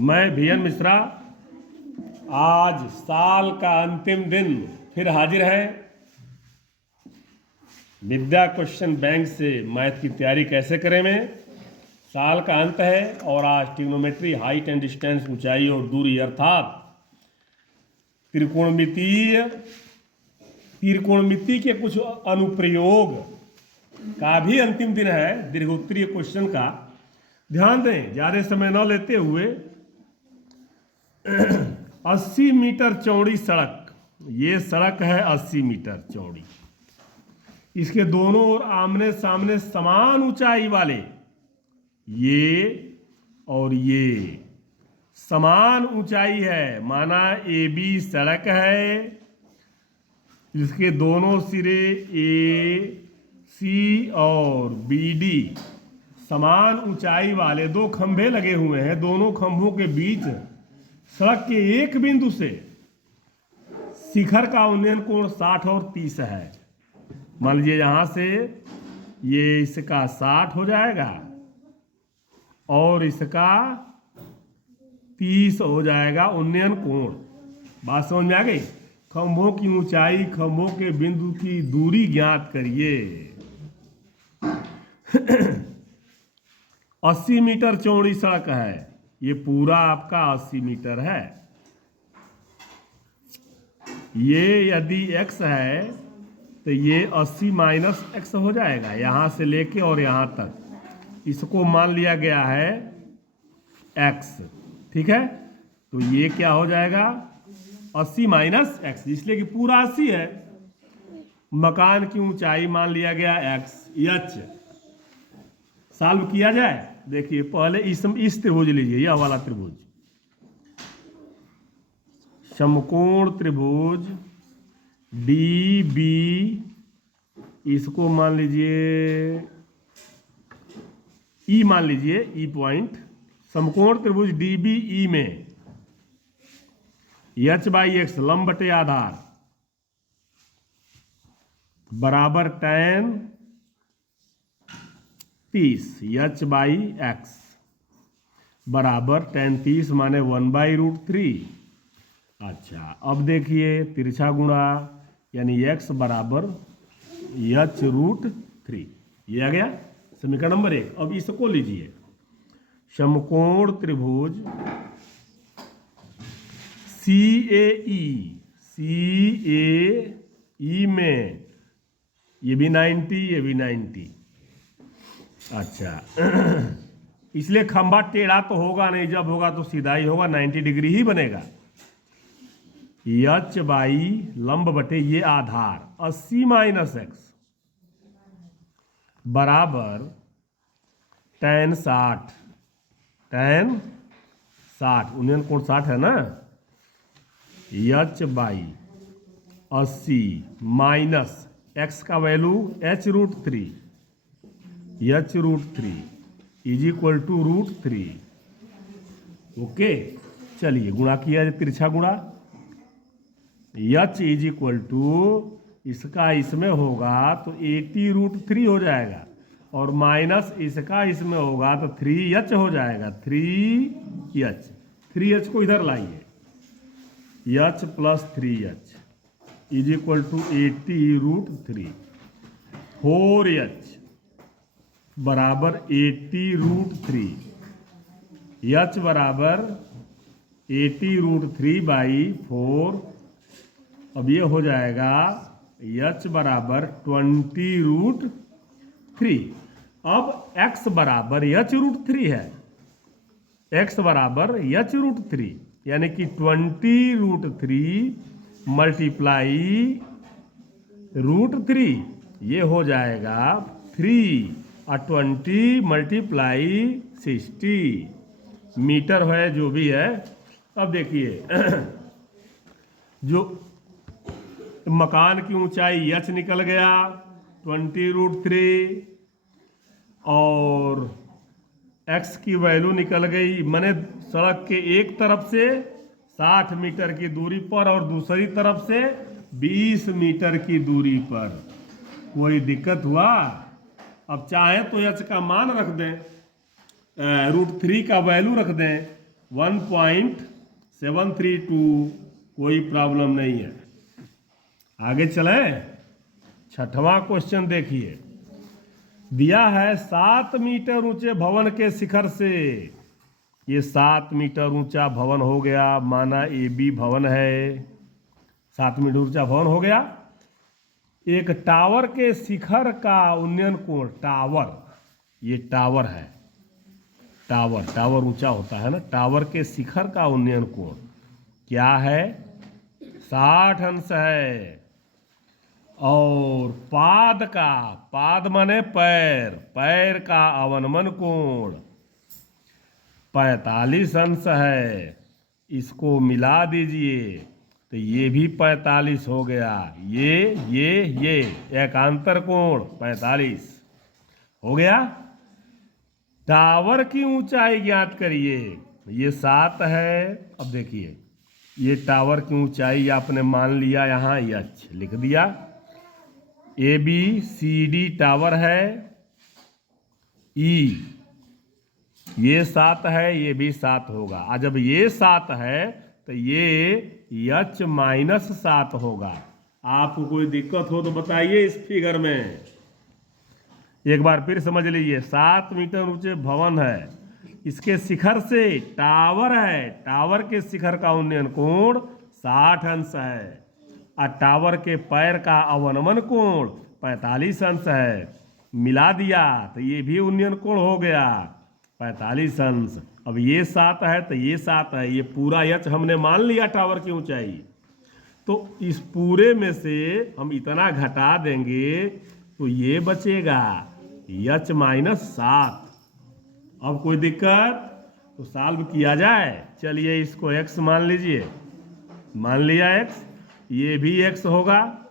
मैं वीएन मिश्रा। आज साल का अंतिम दिन फिर हाजिर है। विद्या क्वेश्चन बैंक से मैथ की तैयारी कैसे करें में। साल का अंत है और आज ट्रिग्नोमेट्री, हाइट एंड डिस्टेंस, ऊंचाई और दूरी अर्थात त्रिकोणमिति के कुछ अनुप्रयोग का भी अंतिम दिन है, दीर्घोत्तरीय क्वेश्चन का। ध्यान दें, ज़्यादा समय न लेते हुए 80 मीटर चौड़ी सड़क, ये सड़क है 80 मीटर चौड़ी। इसके दोनों ओर आमने सामने समान ऊंचाई वाले ये और ये समान ऊंचाई है, माना AB सड़क है, जिसके दोनों सिरे AC और BD समान ऊंचाई वाले दो खंभे लगे हुए हैं। दोनों खंभों के बीच सड़क के एक बिंदु से शिखर का उन्नयन कोण 60 और 30 है। मान लीजिए यहां से ये इसका 60 हो जाएगा और इसका 30 हो जाएगा उन्नयन कोण। बात समझ में आ गई। खंभों की ऊंचाई, खंभों के बिंदु की दूरी ज्ञात करिए। 80 मीटर चौड़ी सड़क है, ये पूरा आपका 80 मीटर है। ये यदि x है तो ये 80 माइनस x हो जाएगा, यहां से लेके और यहां तक। इसको मान लिया गया है x, ठीक है। तो ये क्या हो जाएगा 80 माइनस x, इसलिए कि पूरा 80 है। मकान की ऊंचाई मान लिया गया x, h। सॉल्व किया जाए। देखिए पहले इस त्रिभुज लीजिए, यह वाला त्रिभुज, समकोण त्रिभुज DB, इसको मान लीजिए E, मान लीजिए E पॉइंट। समकोण त्रिभुज DBE में h/x लंब बटे आधार बराबर tan 30, h/x बराबर tan 30 माने 1/√3। अच्छा, अब देखिए तिरछा गुणा, यानी x बराबर h√3, ये आ गया समीकरण नंबर 1। अब इसको लीजिए, समकोण त्रिभुज CAE में ये भी 90, ये भी 90। अच्छा इसलिए खंभा टेढ़ा तो होगा नहीं, जब होगा तो सीधा ही होगा, 90 डिग्री ही बनेगा। h बाई लंब बटे ये आधार 80 माइनस x बराबर tan 60, tan 60 उन्नयन कोण 60 है ना। h बाई 80 माइनस x का value h√3 is equal to √3। Okay, चलिए गुणा किया जाए, तिरछा गुणा। h इज इक्वल टू इसका इसमें होगा तो 80√3 हो जाएगा, और माइनस इसका इसमें होगा तो 3h हो जाएगा। 3h को इधर लाइए, h plus 3h is equal to 80√3। 4h बराबर 80√3, h बराबर 80√3 बाई 4। अब ये हो जाएगा h बराबर 20√3। अब x बराबर h√3 है, x बराबर h√3, यानी कि 20√3 मल्टीप्लाई √3, ये हो जाएगा 3 और 20 मल्टीप्लाई 60 मीटर है, जो भी है। अब देखिए जो मकान की ऊंचाई h निकल गया 20√3 और x की वैल्यू निकल गई, माने सड़क के एक तरफ से 60 मीटर की दूरी पर और दूसरी तरफ से 20 मीटर की दूरी पर। कोई दिक्कत हुआ? अब चाहे तो h का मान रख दें, √3 का वैल्यू रख दें, 1.732, कोई प्रॉब्लम नहीं है। आगे चलें, छठवां क्वेश्चन देखिए। दिया है 7 मीटर ऊंचे भवन के शिखर से, ये 7 मीटर ऊंचा भवन हो गया, माना ए बी भवन है, 7 मीटर ऊंचा भवन हो गया। एक टावर के शिखर का उन्नयन कोण, टावर, ये टावर है, टावर ऊंचा होता है ना, टावर के शिखर का उन्नयन कोण क्या है? 60 अंश है। और पाद माने पैर, पैर का अवनमन कोण 45 अंश है। इसको मिला दीजिए तो ये भी 45 हो गया, ये एकांतर कोण 45 हो गया। टावर की ऊंचाई ज्ञात करिए, ये 7 है। अब देखिए, ये टावर की ऊंचाई आपने मान लिया, यहाँ एच लिख दिया। A B C D tower है, ई ये 7 है, ये भी 7 होगा। और जब ये 7 है तो ये एच माइनस 7 होगा। आपको कोई दिक्कत हो तो बताइए इस फिगर में। एक बार फिर समझ लीजिए, 7 मीटर ऊंचे भवन है, इसके शिखर से टावर है, टावर के शिखर का उन्नयन कोण 60 अंश है, और टावर के पैर का अवनमन कोण 45 अंश है। मिला दिया तो ये भी उन्नयन कोण हो गया 45 अंश। अब ये 7 है तो ये 7 है, ये पूरा एच हमने मान लिया टावर की ऊंचाई। तो इस पूरे में से हम इतना घटा देंगे तो ये बचेगा एच माइनस 7। अब कोई दिक्कत तो सॉल्व किया जाए। चलिए इसको x मान लीजिए, मान लिया x, ये भी x होगा।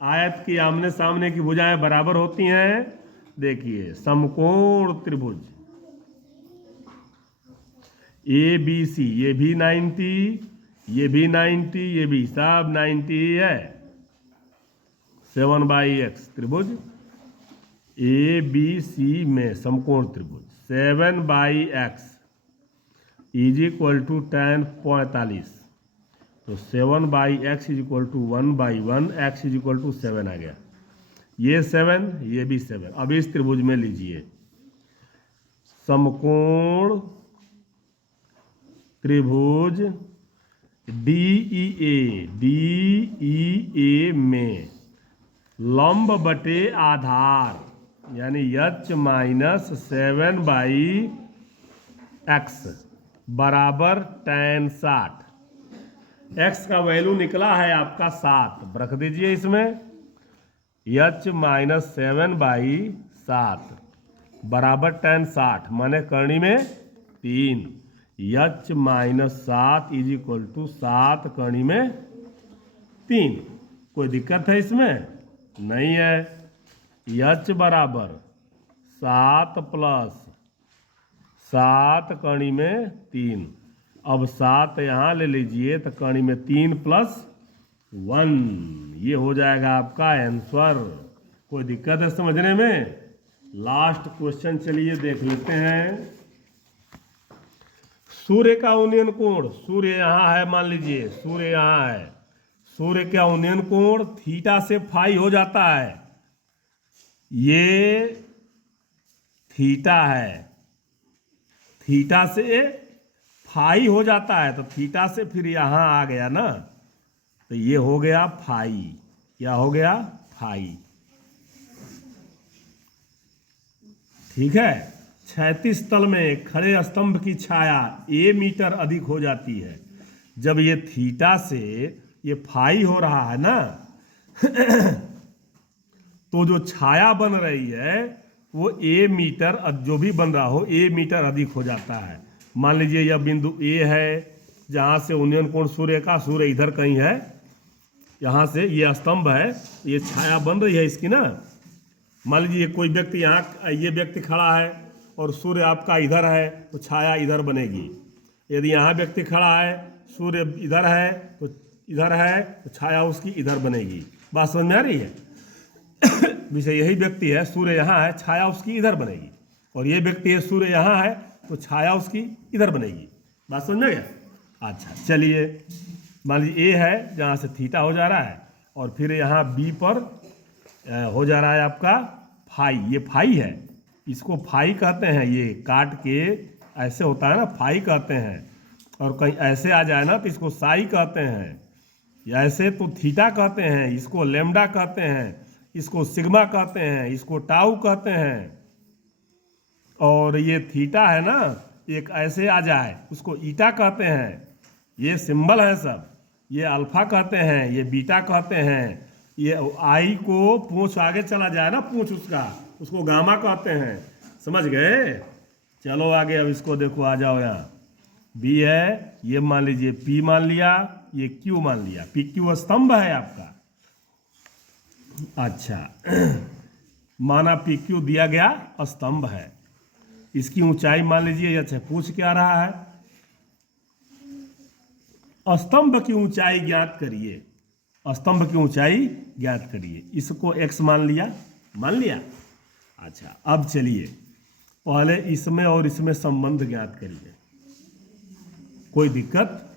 आयत की आमने सामने की भुजाएं बराबर होती हैं। देखिए, समकोण त्रिभुज ए बी सी, ये भी 90, ये भी 90, ये भी सब 90 है। 7/x त्रिभुज ए बी सी में समकोण त्रिभुज 7/x is equal to tan 45। तो 7/x is equal to 1/1, x is equal to 7 आ गया। ये 7, ये भी 7। अब इस त्रिभुज में लीजिए समकोण त्रिभुज DEA में लंब बटे आधार यानी h माइनस 7/x बराबर tan 60। x का वैल्यू निकला है आपका 7, रख दीजिए इसमें। h माइनस 7/7 बराबर tan 60 माने करनी में 3। h minus 7 is equal to 7 करनी में 3। कोई दिक्कत है इसमें? नहीं है। h बराबर 7 प्लस 7 कणी में 3। अब 7 यहाँ ले लीजिए तो कणी में 3 प्लस 1, ये हो जाएगा आपका आंसर। कोई दिक्कत है समझने में? लास्ट क्वेश्चन चलिए देख लेते हैं। सूर्य का उन्नयन कोण, सूर्य यहाँ है, मान लीजिए सूर्य यहाँ है, सूर्य का उन्नयन कोण थीटा से फाई हो जाता है। ये थीटा है, थीटा से फाई हो जाता है, तो थीटा से फिर यहाँ आ गया ना, तो ये हो गया फाई। क्या हो गया? फाई। ठीक है। क्षैतिज तल में खड़े स्तंभ की छाया a मीटर अधिक हो जाती है। जब ये थीटा से ये फाई हो रहा है ना तो जो छाया बन रही है वो a मीटर, जो भी बन रहा हो a मीटर अधिक हो जाता है। मान लीजिए यह बिंदु A है जहाँ से उन्नयन कोण सूर्य का, सूर्य इधर कहीं है, यहाँ से ये स्तंभ है, ये छाया बन रही है इसकी ना। मान लीजिए कोई व्यक्ति यहाँ, ये व्यक्ति खड़ा है और सूर्य आपका इधर है तो छाया इधर बनेगी। यदि यहाँ व्यक्ति खड़ा है, सूर्य इधर है तो इधर है तो छाया उसकी इधर बनेगी। बात समझ में आ रही है? विषय यही व्यक्ति है, सूर्य यहाँ है, छाया उसकी इधर बनेगी, और ये व्यक्ति है, सूर्य यहाँ है तो छाया उसकी इधर बनेगी। बात समझ में गया? अच्छा चलिए, मान लीजिए ए है जहाँ से थीटा हो जा रहा है और फिर यहाँ बी पर हो जा रहा है आपका फाई, ये फाई है, इसको फाई कहते हैं। ये काट के ऐसे होता है ना, फाई कहते हैं। और कहीं ऐसे आ जाए ना तो इसको साई कहते हैं, या ऐसे तो थीटा कहते हैं, इसको लेमडा कहते हैं, इसको सिग्मा कहते हैं, इसको टाउ कहते हैं। और ये थीटा है ना, एक ऐसे आ जाए उसको ईटा कहते हैं। ये सिंबल है सब, ये अल्फा कहते हैं, ये बीटा कहते हैं। ये आई को पूंछ आगे चला जाए ना, पूंछ उसका, उसको गामा कहते हैं। समझ गए? चलो आगे, अब इसको देखो, आ जाओ यहाँ। बी है, ये मान लीजिए पी मान लिया, ये क्यू मान लिया। पी क्यू स्तंभ है आपका। अच्छा माना पी क्यू दिया गया स्तंभ है, इसकी ऊंचाई मान लीजिए, अच्छा पूछ क्या रहा है, स्तंभ की ऊंचाई ज्ञात करिए, स्तंभ की ऊंचाई ज्ञात करिए। इसको x मान लिया। अच्छा अब चलिए पहले इसमें और इसमें संबंध ज्ञात करिए, कोई दिक्कत?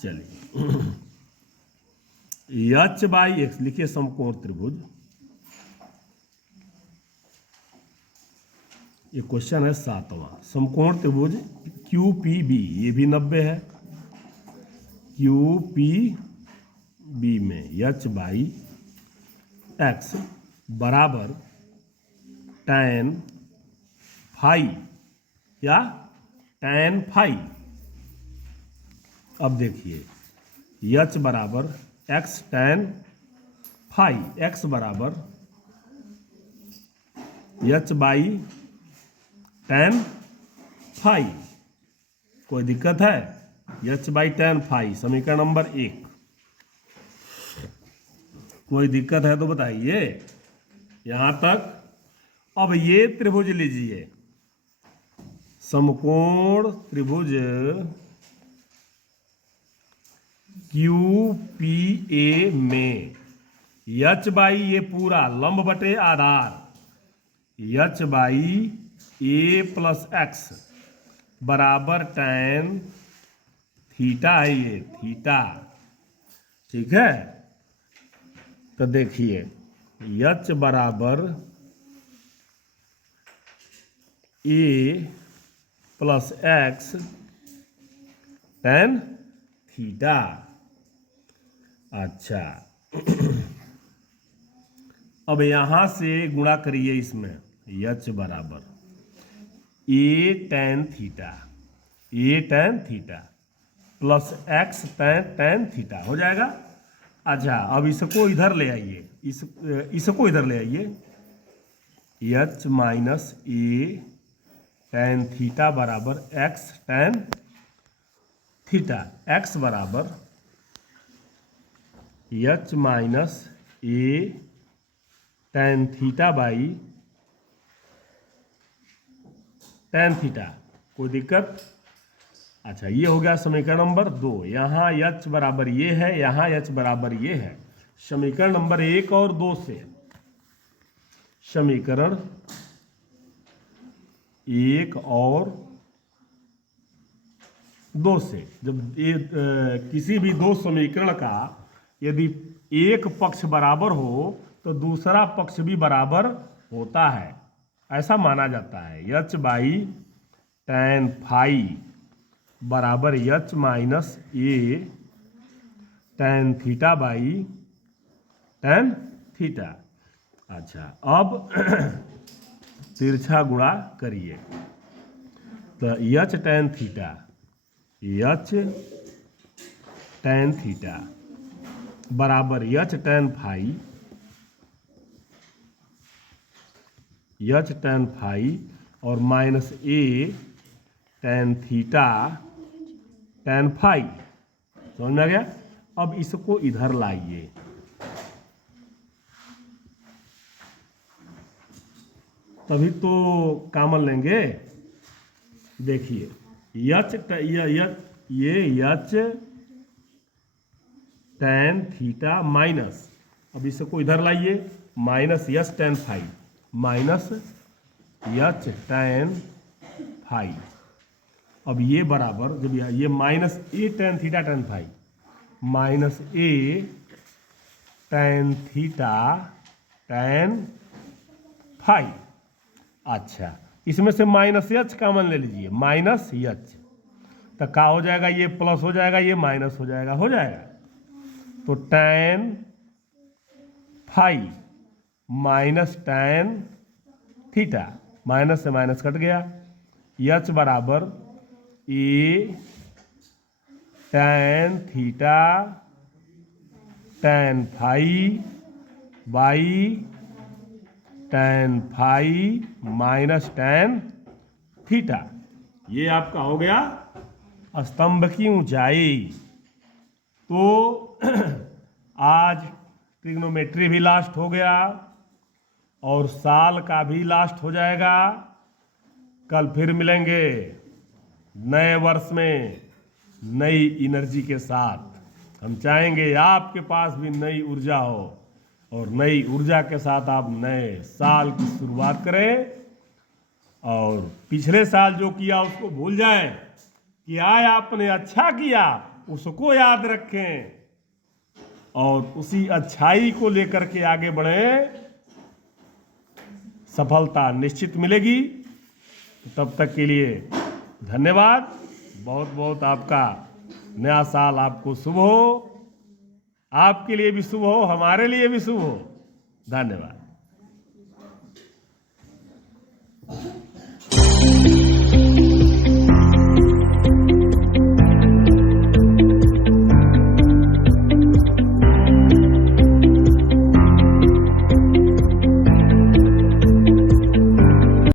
चलिए h बाई एक्स लिखिए, समकोण त्रिभुज। ये क्वेश्चन है 7वां। समकोण त्रिभुज QPB, ये भी 90 है। QPB में h बाई एक्स बराबर tan फाई या tan फाई। अब देखिए h बराबर x tan फाई, x बराबर h बाई tan फाई। कोई दिक्कत है? h बाई tan फाई समीकरण नंबर 1। कोई दिक्कत है तो बताइए यहां तक। अब ये त्रिभुज लीजिए, समकोण त्रिभुज QPA में h बाई ये पूरा लंब बटे आधार, h by a plus x बराबर tan थीटा है, ये थीटा, ठीक है। तो देखिए h बराबर a plus x tan theta. अच्छा अब यहां से गुणा करिए इसमें, h बराबर a tan theta plus x tan theta हो जाएगा। अच्छा अब इसको इधर ले आइए, इसको इधर ले आइए, h minus a tan theta बराबर x tan थीटा, x बराबर h minus a tan theta by tan theta. कोई दिक्कत? अच्छा ये हो गया समीकरण नंबर 2। यहाँ h बराबर ये है, यहाँ h बराबर ये है। समीकरण नंबर 1 और 2 से, समीकरण 1 और 2 से, जब ये किसी भी दो समीकरण का यदि एक पक्ष बराबर हो तो दूसरा पक्ष भी बराबर होता है, ऐसा माना जाता है। h बाई tan फाई बराबर h minus a tan theta by tan theta. अच्छा अब तिरछा गुणा करिए, तो h tan theta, h tan theta बराबर h tan phi, h tan phi और minus a tan theta tan phi. समझ में आ गया? अब इसको इधर लाइए, तभी तो कॉमन लेंगे। देखिए h ये h tan थीटा माइनस, अब इसको इधर लाइए, minus h tan phi minus h tan phi अब ये बराबर जब ये minus a tan theta tan phi minus a tan theta tan phi. अच्छा, इसमें से माइनस एच कॉमन ले लीजिए, माइनस एच, तो क्या हो जाएगा, ये प्लस हो जाएगा, ये माइनस हो जाएगा, तो tan phi minus tan theta, minus से माइनस कट गया, एच बराबर a tan theta tan phi by tan phi minus tan theta. ये आपका हो गया स्तंभ की ऊंचाई। तो आज ट्रिग्नोमेट्री भी लास्ट हो गया और साल का भी लास्ट हो जाएगा। कल फिर मिलेंगे नए वर्ष में नई एनर्जी के साथ। हम चाहेंगे आपके पास भी नई ऊर्जा हो और नई ऊर्जा के साथ आप नए साल की शुरुआत करें और पिछले साल जो किया उसको भूल जाएं कि आज आपने अच्छा किया उसको याद रखें और उसी अच्छाई को लेकर के आगे बढ़ें। सफलता निश्चित मिलेगी। तब तक के लिए धन्यवाद। बहुत बहुत आपका नया साल आपको शुभ हो, आपके लिए भी शुभ हो, हमारे लिए भी शुभ हो। धन्यवाद।